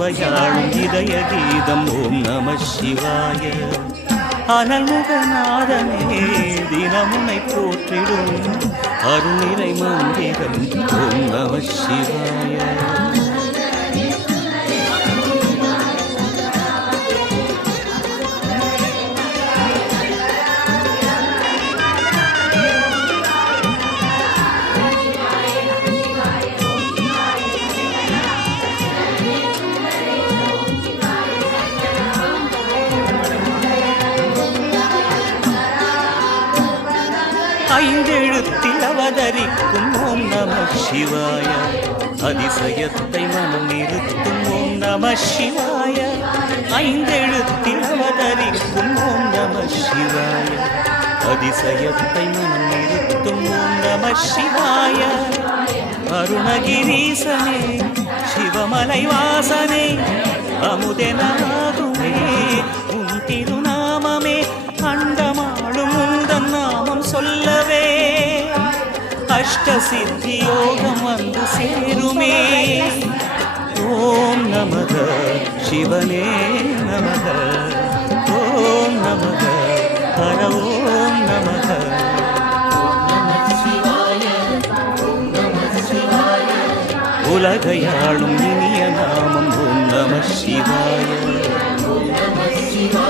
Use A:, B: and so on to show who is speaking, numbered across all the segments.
A: உணர்வையாளும் இதய கீதம் ஓம் நம சிவாய. அனல்முகநாதனே தினமுனை போற்றிடும். அருணிலை மந்திரம் ஓம் நம சிவாய. ஐந்தெழுத்தில் அவதரிக்கும் ஓம் நம சிவாய அதிசயத்தை மனம் நிறுத்தும் ஓம் நம சிவாய ஐந்தெழுத்தில் அவதரிக்கும் ஓம் நம சிவாய அதிசயத்தை மனம் நிறுத்தும் ஓம் நம சிவாய அருணகிரீசனே சிவமலை வாசனே அமுதனாகுமே உன் திருநாமமே அஷ்ட சித்தி யோகம் வந்து சேருமே. ஓம் நமத சிவனே நமத ஓம் நமத ஹர ஓம் நமக. உலகையாளும் இனிய நாமம். ஓம் நம சிவாய சிவாய.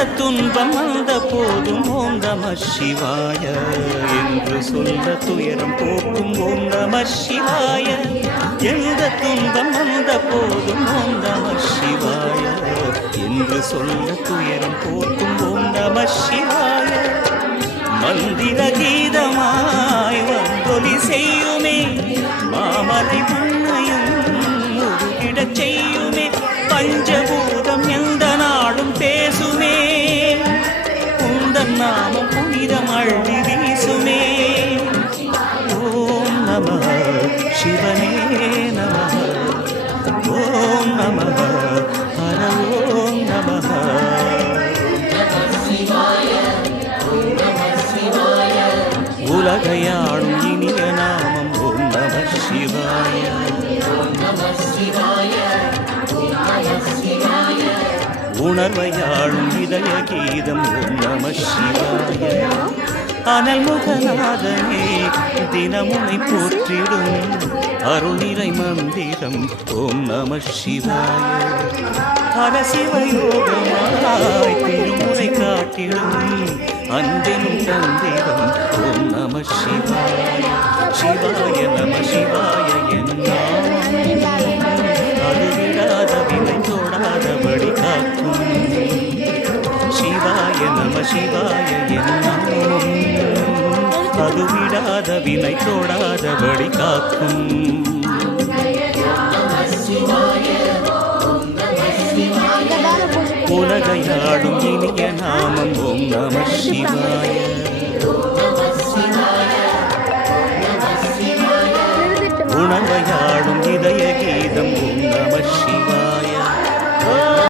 A: எந்த துன்பம் வந்த போதும் ஓம் நம சிவாய. என்று சொல்ல துயரம் போக்கும் ஓம் நம சிவாய. எந்த துன்பம் வந்த போதும் ஓம் நம சிவாய. என்று சொல்ல துயரம் போக்கும் ஓம் நம சிவாய. மந்திர கீதமாய் வந்தொலி செய்யுமே. மாமலை மன்ன நம சிவனே நம ஓம் நம ஹர ஓம் நம உலகையாளும் இனிய நாமம் ஓம் நம சிவாய உணர்வையாடும் இதய கீதம் ஓம் நம சிவாய அனல் அனல்முகநாதனே தினமுனை போற்றிடும் அருளிரை மந்திரம். ஓம் நம சிவாய. அரசிவயோகமாய் திருமுறை காட்டிடும் அன்பினும் தந்திரம். ஓம் நம சிவாய. சிவாய நம சிவாய என்னாம் அது விடாத வினை தொடாதபடி காக்கும். சிவாய நம சிவாய. அது விடாத வினை தொடாதபடி காக்கும். உலகையாடும் இனிய நாமம் ஓம் நம சிவாய.